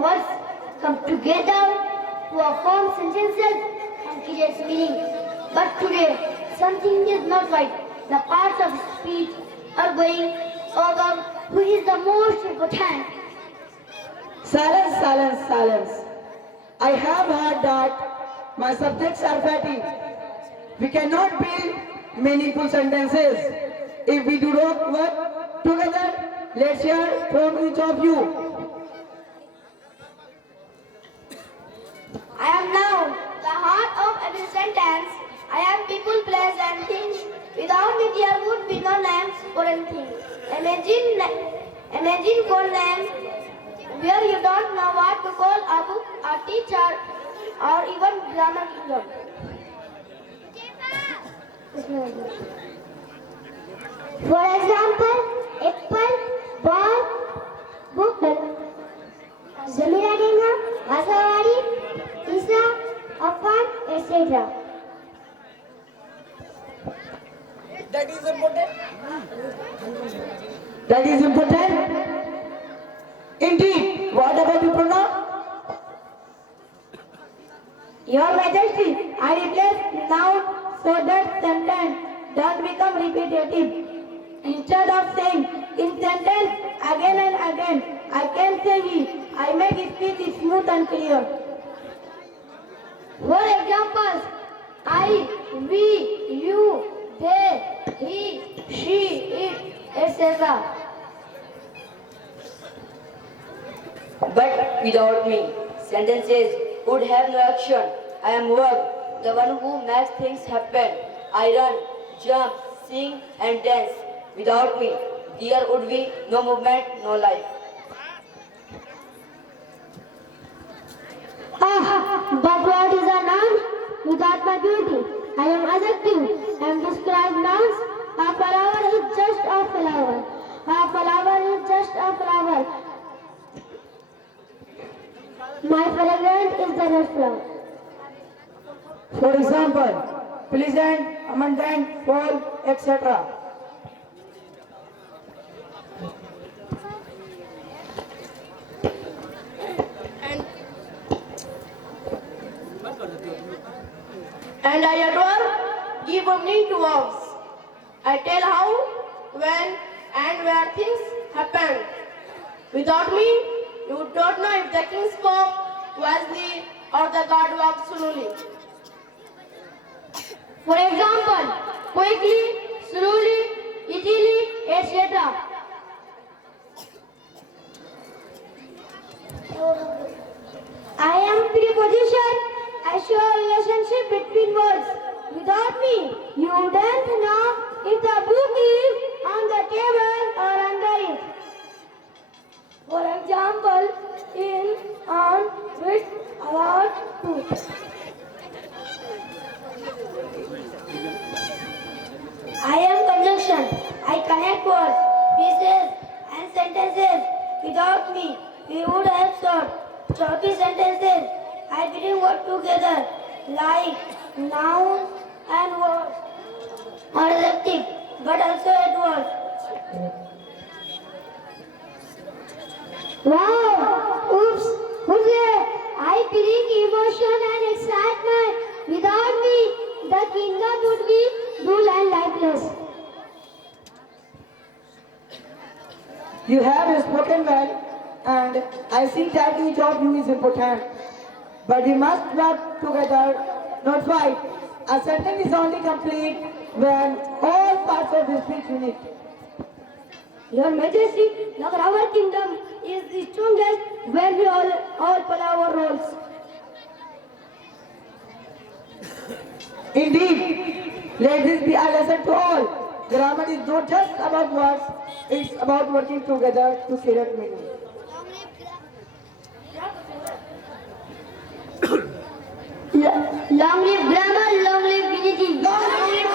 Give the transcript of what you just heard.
words come together to form sentences and create meaning. But today, something is not right. The parts of speech are going over who is the most important. Silence, silence, silence. I have heard that my subjects are fatty. We cannot build meaningful sentences if we do not work together. Let's hear from each of you. I am now the heart of every sentence. I am people, place, and things. Without me, there would be no names for anything. Imagine code names where you don't know what to call a book, a teacher, or even grammar kingdom. For example, apple, ball, book, Zamira Denga, Asawari, Isa, Afan, etc. That is important. That is important. Indeed. What about the pronoun? Your Majesty, I replace noun so that sentence does become repetitive. Instead of saying in sentence again and again, I can say he. I make speech smooth and clear. For examples, I, we, you, they, he, she, it, etc. But without me, sentences would have no action. I am verb, the one who makes things happen. I run, jump, sing and dance. Without me, there would be no movement, no life. But what is a noun? Without my beauty, I am adjective. I am described nouns. A flower is just a flower. A flower is just a flower. My fragrance is the red flower. For example, pleasant, abundant, fall, etc. And I adore, give meaning to words. I tell how, when, and where things happen. Without me, you don't know if the king spoke wisely or the god walked slowly. For example, quickly, slowly, easily, etc. I am preposition. I show a relationship between words. Without me, you don't know if the book is on the table or under it. For example, in, on, with, about, to. I am conjunction. I connect words, pieces, and sentences. Without me, we would have choppy sentences. I bring words together, like noun and words, or adjective, but also adverbs. Wow! Oops! Who's there? I bring emotion and excitement. Without me, the kingdom would be dull and lifeless. You have spoken well, and I see that each of you is important. But we must work together, not fight. A sentence is only complete when all parts of the speech unit. Your Majesty, our kingdom is the strongest when we all play our roles. Indeed, let this be a lesson to all. Grammar is not just about words, it's about working together to create meaning. Long live grammar, long live unity. Long live